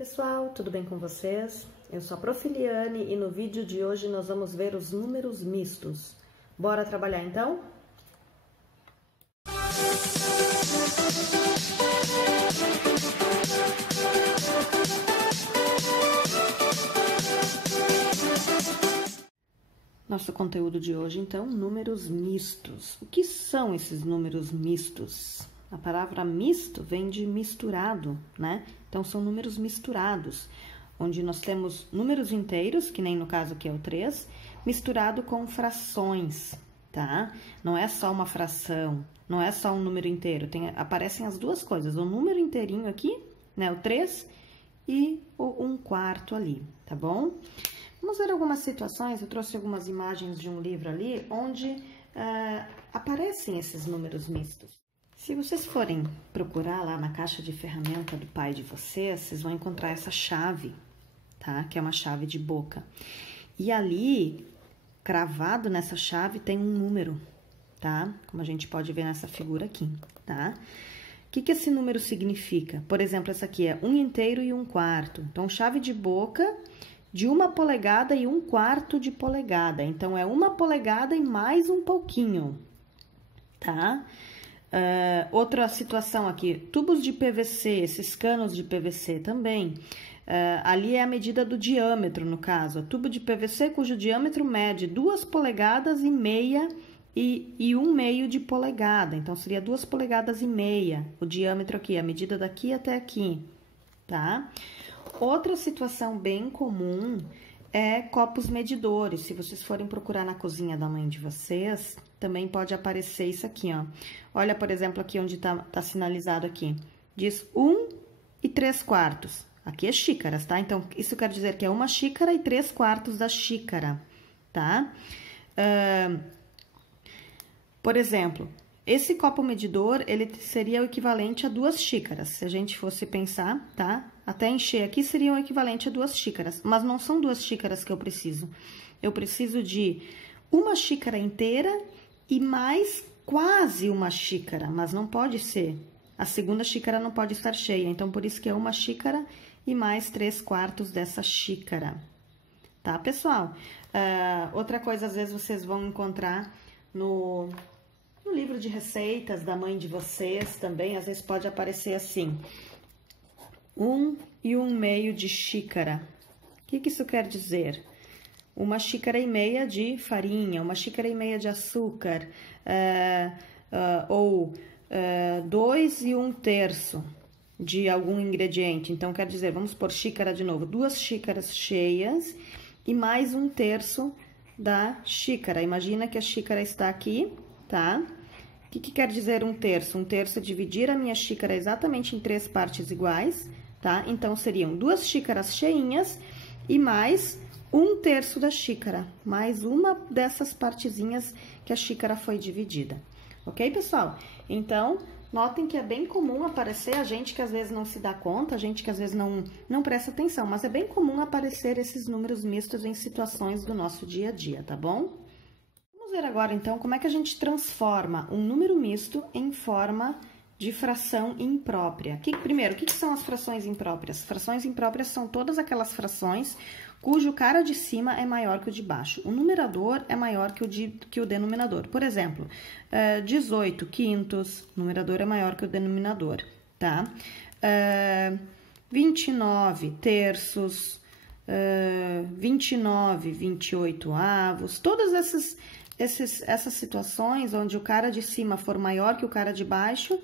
Pessoal, tudo bem com vocês? Eu sou a Prof. Liane e no vídeo de hoje nós vamos ver os números mistos. Bora trabalhar então? Nosso conteúdo de hoje, então, números mistos. O que são esses números mistos? A palavra misto vem de misturado, né? Então, são números misturados, onde nós temos números inteiros, que nem no caso aqui é o 3, misturado com frações, tá? Não é só uma fração, não é só um número inteiro, aparecem as duas coisas, o número inteirinho aqui, né, o 3, e o 1/4 ali, tá bom? Vamos ver algumas situações, eu trouxe algumas imagens de um livro ali, onde aparecem esses números mistos. Se vocês forem procurar lá na caixa de ferramenta do pai de vocês, vocês vão encontrar essa chave, tá? Que é uma chave de boca. E ali, cravado nessa chave, tem um número, tá? Como a gente pode ver nessa figura aqui, tá? O que esse número significa? Por exemplo, essa aqui é 1 inteiro e 1/4. Então, chave de boca de 1 polegada e 1/4 de polegada. Então, é 1 polegada e mais um pouquinho, tá? Outra situação aqui, tubos de PVC, esses canos de PVC também. Ali é a medida do diâmetro, no caso. Tubo de PVC cujo diâmetro mede 2 polegadas e meia e 1/2 de polegada. Então, seria 2 polegadas e meia o diâmetro aqui, a medida daqui até aqui, tá? Outra situação bem comum é copos medidores. Se vocês forem procurar na cozinha da mãe de vocês, também pode aparecer isso aqui, ó. Olha, por exemplo, aqui onde tá sinalizado aqui. Diz 1 3/4. Aqui é xícaras, tá? Então, isso quer dizer que é 1 xícara e 3/4 da xícara, tá? Por exemplo, esse copo medidor, ele seria o equivalente a 2 xícaras, se a gente fosse pensar, tá? Até encher aqui seria o equivalente a 2 xícaras, mas não são 2 xícaras que eu preciso. Eu preciso de 1 xícara inteira e mais quase 1 xícara, mas não pode ser. A segunda xícara não pode estar cheia, então por isso que é 1 xícara e mais 3/4 dessa xícara. Tá, pessoal? Outra coisa, às vezes, vocês vão encontrar no livro de receitas da mãe de vocês também, às vezes pode aparecer assim, 1 e 1/2 de xícara. O que isso quer dizer? 1 xícara e meia de farinha, 1 xícara e meia de açúcar, ou 2 e 1/3 de algum ingrediente. Então, quer dizer, vamos por xícara de novo, 2 xícaras cheias e mais 1/3 da xícara. Imagina que a xícara está aqui, tá? O que quer dizer 1/3? 1/3 é dividir a minha xícara exatamente em 3 partes iguais, tá? Então, seriam 2 xícaras cheinhas e mais 1/3 da xícara, mais uma dessas partezinhas que a xícara foi dividida. Ok, pessoal? Então, notem que é bem comum aparecer, a gente que às vezes não se dá conta, a gente que às vezes não presta atenção, mas é bem comum aparecer esses números mistos em situações do nosso dia a dia, tá bom? Vamos ver agora, então, como é que a gente transforma um número misto em forma de fração imprópria. Primeiro, o que são as frações impróprias? Frações impróprias são todas aquelas frações cujo cara de cima é maior que o de baixo. O numerador é maior que o denominador. Por exemplo, 18 quintos, o numerador é maior que o denominador, tá? 29 terços, 29 28avos, todas essas situações onde o cara de cima for maior que o cara de baixo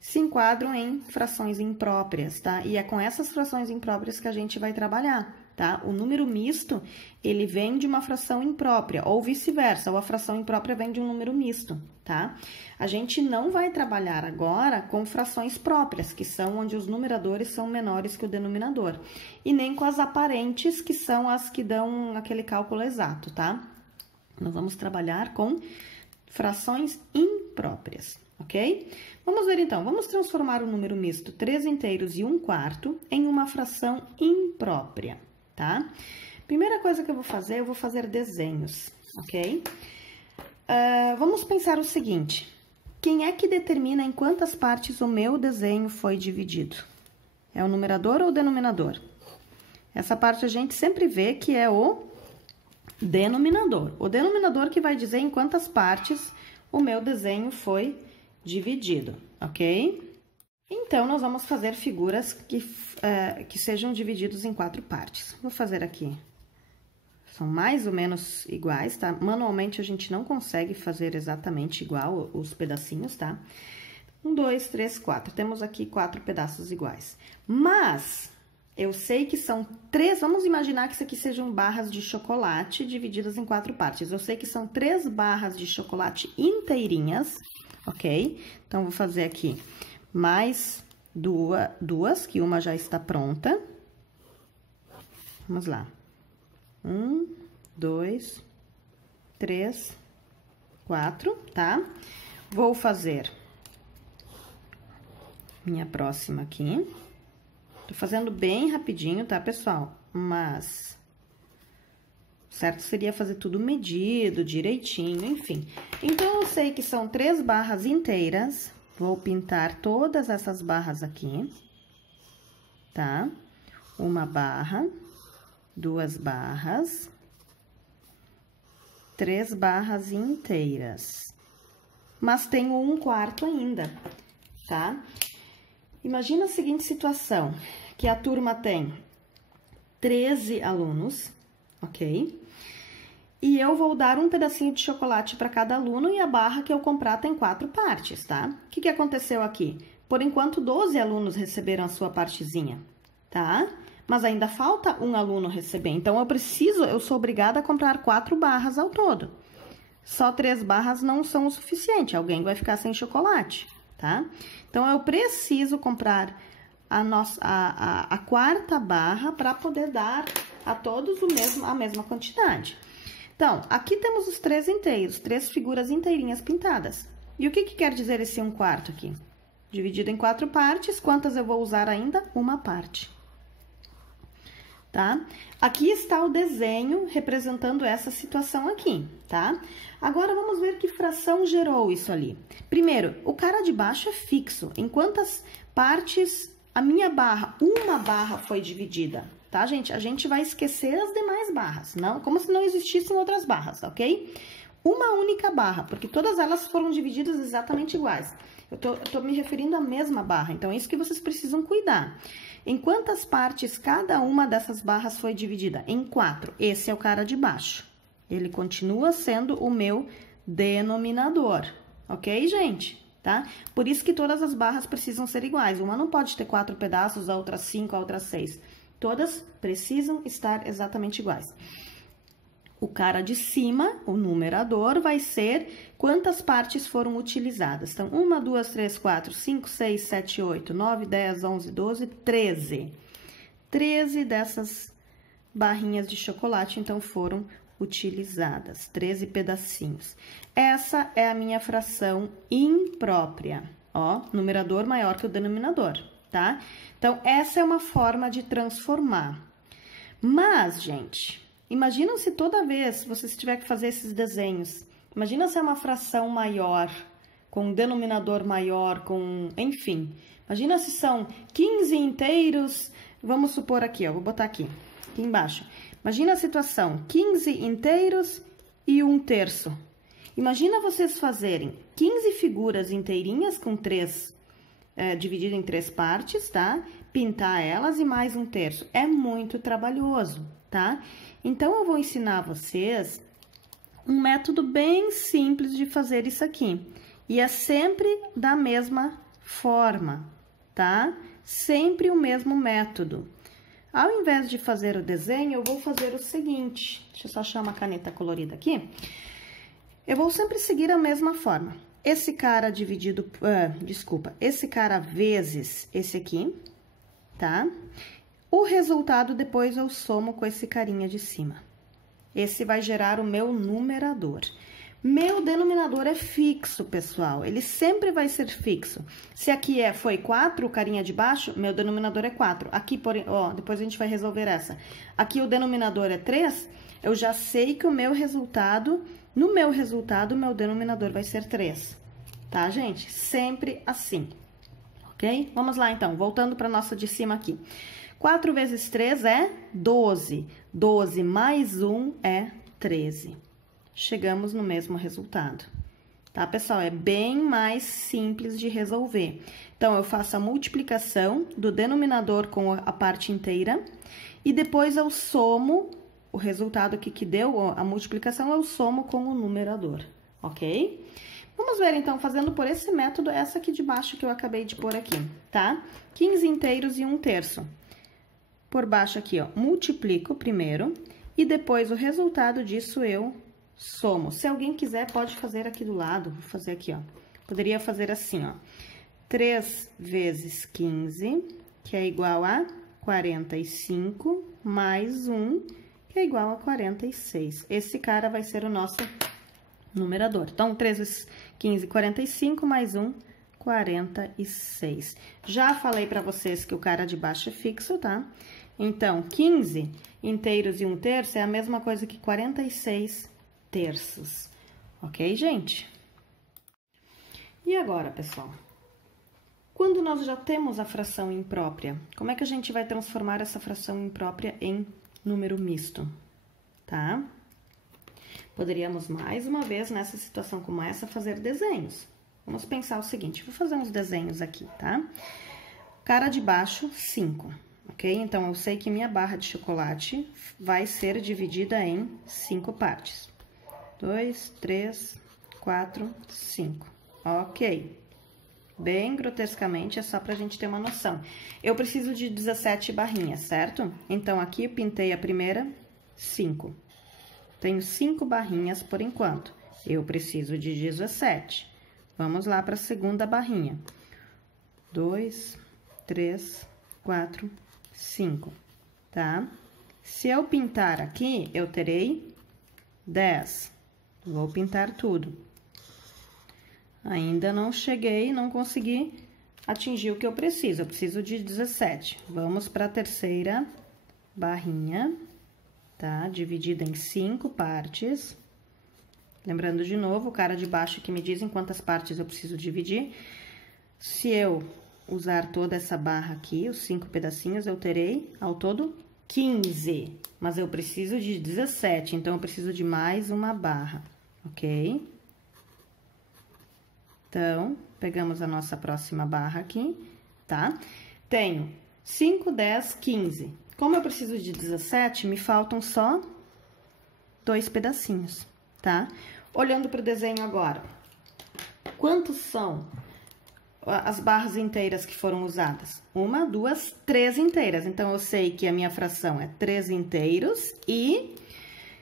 se enquadram em frações impróprias, tá? E é com essas frações impróprias que a gente vai trabalhar, tá? O número misto, ele vem de uma fração imprópria, ou vice-versa, ou a fração imprópria vem de um número misto, tá? A gente não vai trabalhar agora com frações próprias, que são onde os numeradores são menores que o denominador, e nem com as aparentes, que são as que dão aquele cálculo exato, tá? Nós vamos trabalhar com frações impróprias, ok? Vamos ver então, vamos transformar o número misto 3 inteiros e 1/4 em uma fração imprópria, tá? Primeira coisa que eu vou fazer desenhos, ok? Vamos pensar o seguinte, quem é que determina em quantas partes o meu desenho foi dividido? É o numerador ou o denominador? Essa parte a gente sempre vê que é o denominador. O denominador que vai dizer em quantas partes o meu desenho foi dividido, ok? Então, nós vamos fazer figuras que sejam divididos em 4 partes. Vou fazer aqui. São mais ou menos iguais, tá? Manualmente, a gente não consegue fazer exatamente igual os pedacinhos, tá? 1, 2, 3, 4. Temos aqui 4 pedaços iguais. Mas, eu sei que são 3... Vamos imaginar que isso aqui sejam barras de chocolate divididas em 4 partes. Eu sei que são 3 barras de chocolate inteirinhas, ok? Então, vou fazer aqui mais duas, que uma já está pronta. Vamos lá. 1, 2, 3, 4, tá? Vou fazer minha próxima aqui. Tô fazendo bem rapidinho, tá, pessoal? Mas certo seria fazer tudo medido, direitinho, enfim. Então, eu sei que são 3 barras inteiras. Vou pintar todas essas barras aqui, tá? 1 barra, 2 barras, 3 barras inteiras. Mas tenho 1/4 ainda, tá? Imagina a seguinte situação, que a turma tem 13 alunos, ok? E eu vou dar um pedacinho de chocolate para cada aluno e a barra que eu comprar tem 4 partes, tá? O que aconteceu aqui? Por enquanto, 12 alunos receberam a sua partezinha, tá? Mas ainda falta um aluno receber, então eu sou obrigada a comprar 4 barras ao todo. Só 3 barras não são o suficiente, alguém vai ficar sem chocolate, tá? Então, eu preciso comprar a 4ª barra para poder dar a todos a mesma quantidade. Então, aqui temos os 3 inteiros, 3 figuras inteirinhas pintadas. E o que quer dizer esse 1/4 aqui? Dividido em 4 partes, quantas eu vou usar ainda? 1 parte. Tá? Aqui está o desenho representando essa situação aqui, tá? Agora, vamos ver que fração gerou isso ali. Primeiro, o cara de baixo é fixo. Em quantas partes a minha barra, 1 barra foi dividida? Tá, gente? A gente vai esquecer as demais barras, não, como se não existissem outras barras, ok? Uma única barra, porque todas elas foram divididas exatamente iguais. Eu tô me referindo à mesma barra, então é isso que vocês precisam cuidar. Em quantas partes cada uma dessas barras foi dividida? Em 4. Esse é o cara de baixo. Ele continua sendo o meu denominador, ok, gente? Tá? Por isso que todas as barras precisam ser iguais. Uma não pode ter 4 pedaços, a outra 5, a outra 6. Todas precisam estar exatamente iguais. O cara de cima, o numerador, vai ser quantas partes foram utilizadas. Então, 1, 2, 3, 4, 5, 6, 7, 8, 9, 10, 11, 12, 13. 13 dessas barrinhas de chocolate, então, foram utilizadas. 13 pedacinhos. Essa é a minha fração imprópria. Ó, numerador maior que o denominador, tá? Então, essa é uma forma de transformar. Mas, gente, imagina se toda vez você tiver que fazer esses desenhos, imagina se é uma fração maior, com um denominador maior, enfim. Imagina se são 15 inteiros, vamos supor aqui, ó, vou botar aqui embaixo. Imagina a situação, 15 inteiros e 1/3. Imagina vocês fazerem 15 figuras inteirinhas com 3 dividido em 3 partes, tá? Pintar elas e mais 1/3. É muito trabalhoso, tá? Então, eu vou ensinar vocês um método bem simples de fazer isso aqui. E é sempre da mesma forma, tá? Sempre o mesmo método. Ao invés de fazer o desenho, eu vou fazer o seguinte. Deixa eu só achar uma caneta colorida aqui. Eu vou sempre seguir a mesma forma. Esse cara dividido, esse cara vezes esse aqui, tá? O resultado depois eu somo com esse carinha de cima. Esse vai gerar o meu numerador. Meu denominador é fixo, pessoal. Ele sempre vai ser fixo. Se aqui foi 4, o carinha de baixo, meu denominador é 4. Aqui, depois a gente vai resolver essa. Aqui o denominador é 3, eu já sei que o meu resultado... No meu resultado, o meu denominador vai ser 3, tá, gente? Sempre assim, ok? Vamos lá, então, voltando para nossa de cima aqui. 4 vezes 3 é 12. 12 mais 1 é 13. Chegamos no mesmo resultado. Tá, pessoal? É bem mais simples de resolver. Então, eu faço a multiplicação do denominador com a parte inteira e depois eu somo o resultado aqui que deu, a multiplicação, eu somo com o numerador, ok? Vamos ver, então, fazendo por esse método, essa aqui de baixo que eu acabei de pôr aqui, tá? 15 inteiros e 1/3. Por baixo aqui, ó, multiplico primeiro e depois o resultado disso eu somo. Se alguém quiser, pode fazer aqui do lado, vou fazer aqui, ó. Poderia fazer assim, ó. 3 vezes 15, que é igual a 45, mais 1, que é igual a 46. Esse cara vai ser o nosso numerador. Então, 3 vezes 15, 45, mais 1, 46. Já falei para vocês que o cara de baixo é fixo, tá? Então, 15 inteiros e 1/3 é a mesma coisa que 46 terços. Ok, gente? E agora, pessoal? Quando nós já temos a fração imprópria, como é que a gente vai transformar essa fração imprópria em número misto? Tá? Poderíamos, mais uma vez, nessa situação como essa, fazer desenhos. Vamos pensar o seguinte, vou fazer uns desenhos aqui, tá? Cara de baixo, 5, ok? Então, eu sei que minha barra de chocolate vai ser dividida em 5 partes. 2, 3, 4, 5. Ok. Bem grotescamente, é só pra gente ter uma noção. Eu preciso de 17 barrinhas, certo? Então, aqui eu pintei a primeira, 5. Tenho 5 barrinhas por enquanto. Eu preciso de 17. Vamos lá para a segunda barrinha. 2, 3, 4, 5, tá? Se eu pintar aqui, eu terei 10. Vou pintar tudo. Ainda não cheguei, não consegui atingir o que eu preciso. Eu preciso de 17. Vamos para a terceira barrinha, tá? Dividida em 5 partes. Lembrando de novo, o cara de baixo que me diz em quantas partes eu preciso dividir. Se eu usar toda essa barra aqui, os 5 pedacinhos, eu terei ao todo 15. Mas eu preciso de 17, então eu preciso de mais uma barra, ok? Então, pegamos a nossa próxima barra aqui, tá? Tenho 5, 10, 15. Como eu preciso de 17, me faltam só 2 pedacinhos, tá? Olhando para o desenho agora, quantos são as barras inteiras que foram usadas? 1, 2, 3 inteiras. Então, eu sei que a minha fração é 3 inteiros e...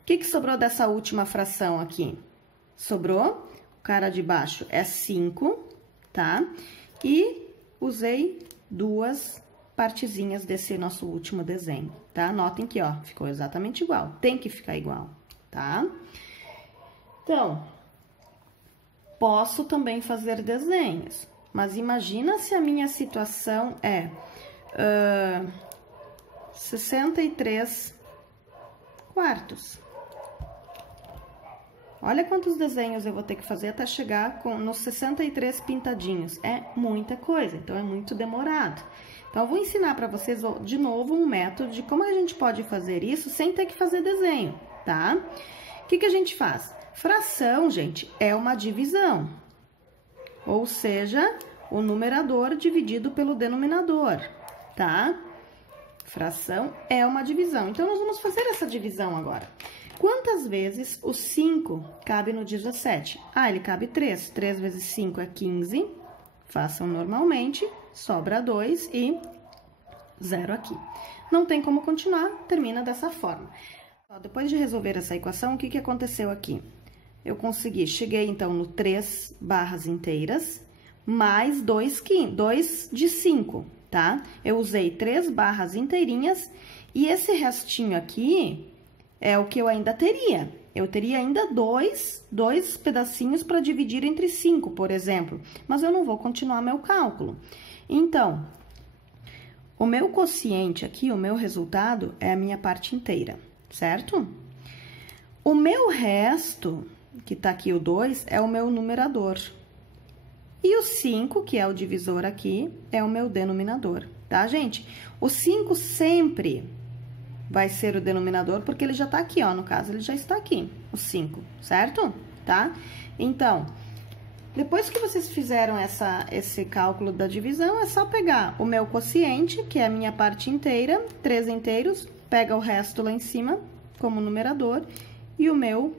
O que sobrou dessa última fração aqui? Sobrou, o cara de baixo é 5, tá? E usei 2 partezinhas desse nosso último desenho, tá? Notem que, ó, ficou exatamente igual. Tem que ficar igual, tá? Então, posso também fazer desenhos, mas imagina se a minha situação é 63 quartos. Olha quantos desenhos eu vou ter que fazer até chegar nos 63 pintadinhos. É muita coisa, então é muito demorado. Então, eu vou ensinar para vocês, de novo, um método de como a gente pode fazer isso sem ter que fazer desenho, tá? O que a gente faz? Fração, gente, é uma divisão. Ou seja, o numerador dividido pelo denominador, tá? Fração é uma divisão. Então, nós vamos fazer essa divisão agora. Quantas vezes o 5 cabe no 17? Ah, ele cabe 3. 3 vezes 5 é 15. Façam normalmente, sobra 2 e 0 aqui. Não tem como continuar, termina dessa forma. Depois de resolver essa equação, o que aconteceu aqui? Eu consegui, cheguei então no 3 barras inteiras, mais 2 de 5, tá? Eu usei 3 barras inteirinhas e esse restinho aqui é o que eu ainda teria. Eu teria ainda dois pedacinhos para dividir entre 5, por exemplo. Mas eu não vou continuar meu cálculo. Então, o meu quociente aqui, o meu resultado, é a minha parte inteira, certo? O meu resto, que tá aqui o 2, é o meu numerador. E o 5, que é o divisor aqui, é o meu denominador. tá, gente? O 5 sempre vai ser o denominador, porque ele já tá aqui, ó, no caso, ele já está aqui, o 5, certo? Tá? Então, depois que vocês fizeram esse cálculo da divisão, é só pegar o meu quociente, que é a minha parte inteira, 3 inteiros, pega o resto lá em cima, como numerador, e o meu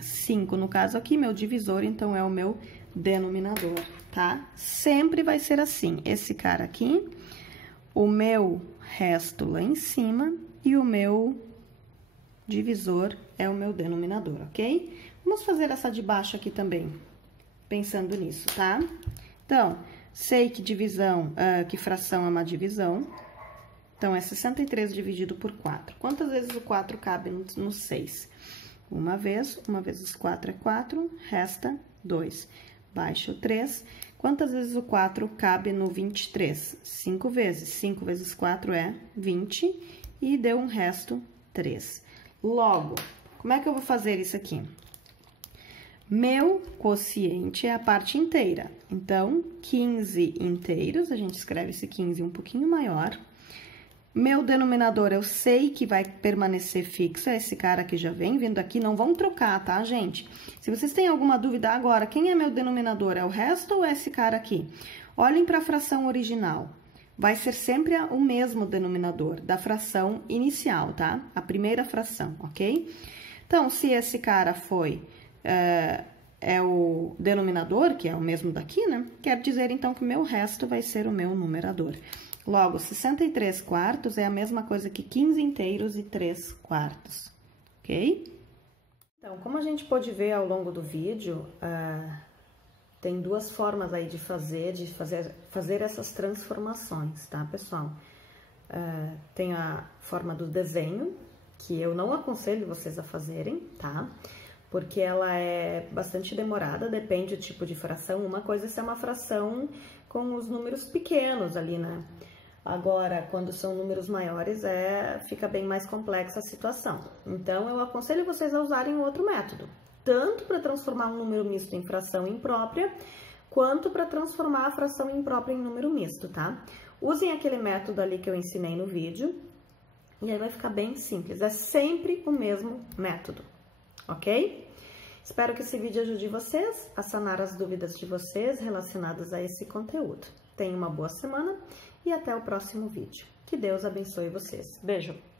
5, no caso aqui, meu divisor, então, é o meu denominador, tá? Sempre vai ser assim, esse cara aqui, o meu resto lá em cima e o meu divisor é o meu denominador, ok? Vamos fazer essa de baixo aqui também, pensando nisso, tá? Então, sei que divisão, que fração é uma divisão, então, é 63 dividido por 4. Quantas vezes o 4 cabe no 6? Uma vez os 4 é 4, resta 2. Baixa o 3. Quantas vezes o 4 cabe no 23? 5 vezes. 5 vezes 4 é 20 e deu um resto 3. Logo, como é que eu vou fazer isso aqui? Meu quociente é a parte inteira. Então, 15 inteiros, a gente escreve esse 15 um pouquinho maior. Meu denominador, eu sei que vai permanecer fixo, é esse cara que já vem vindo aqui, não vão trocar, tá, gente? Se vocês têm alguma dúvida agora, quem é meu denominador? É o resto ou é esse cara aqui? Olhem para a fração original. Vai ser sempre o mesmo denominador da fração inicial, tá? A primeira fração, ok? Então, se esse cara foi... é o denominador, que é o mesmo daqui, né? Quer dizer, então, que o meu resto vai ser o meu numerador. Logo, 63 quartos é a mesma coisa que 15 inteiros e 3 quartos, ok? Então, como a gente pôde ver ao longo do vídeo, tem duas formas aí de fazer essas transformações, tá, pessoal? Tem a forma do desenho, que eu não aconselho vocês a fazerem, tá? Porque ela é bastante demorada, depende do tipo de fração. Uma coisa é ser uma fração com os números pequenos ali, né? Agora, quando são números maiores, fica bem mais complexa a situação. Então, eu aconselho vocês a usarem outro método, tanto para transformar um número misto em fração imprópria, quanto para transformar a fração imprópria em número misto, tá? Usem aquele método ali que eu ensinei no vídeo, e aí vai ficar bem simples. É sempre o mesmo método, ok? Espero que esse vídeo ajude vocês a sanar as dúvidas de vocês relacionadas a esse conteúdo. Tenham uma boa semana e até o próximo vídeo. Que Deus abençoe vocês. Beijo!